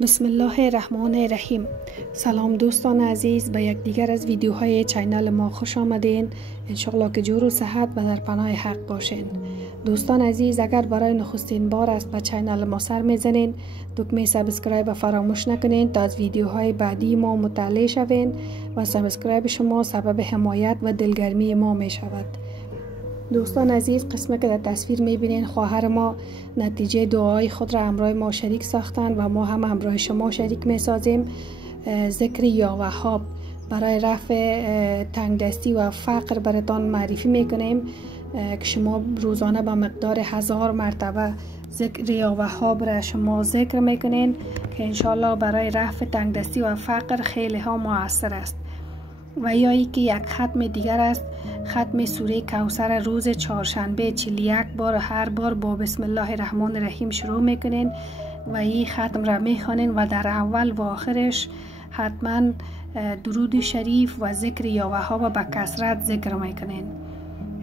بسم الله الرحمن الرحیم. سلام دوستان عزیز، به یک دیگر از ویدیوهای چینل ما خوش آمدین. انشالله که جور و صحت و در پناه حق باشین. دوستان عزیز، اگر برای نخستین بار است به چینل ما سر میزنین، دکمه سابسکرایب فراموش نکنین تا از ویدیوهای بعدی ما مطلع شوین و سابسکرایب شما سبب حمایت و دلگرمی ما می شود. دوستان عزیز، قسمی که در تصویر میبینین خواهر ما نتیجه دعای خود را همراه ما شریک ساختند و ما هم همراه شما شریک میسازیم. ذکر یا وهاب برای رفع تنگدستی و فقر براتان معرفی میکنیم که شما روزانه با مقدار 1000 مرتبه ذکر یا وهاب را شما ذکر میکنین که انشالله برای رفع تنگدستی و فقر خیلی ها مؤثر است. و یا ای که یک ختم دیگر است، ختم سوره کوثر روز چهارشنبه 41 بار، هر بار با بسم الله الرحمن الرحیم شروع میکنین و این ختم را میخوانین و در اول و آخرش حتما درود شریف و ذکر یا وهاب به کثرت ذکر میکنین.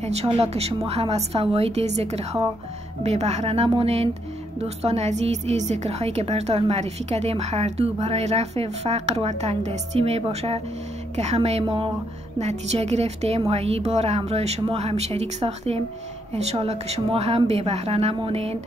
انشالله که شما هم از فواید ذکرها به بهره نمانند. دوستان عزیز، این ذکرهایی که براتون معرفی کردیم هر دو برای رفع فقر و تنگدستی می باشه که همه ما نتیجه گرفتیم و این بار همراه شما هم شریک ساختیم. انشالله که شما هم به بهره نمانید.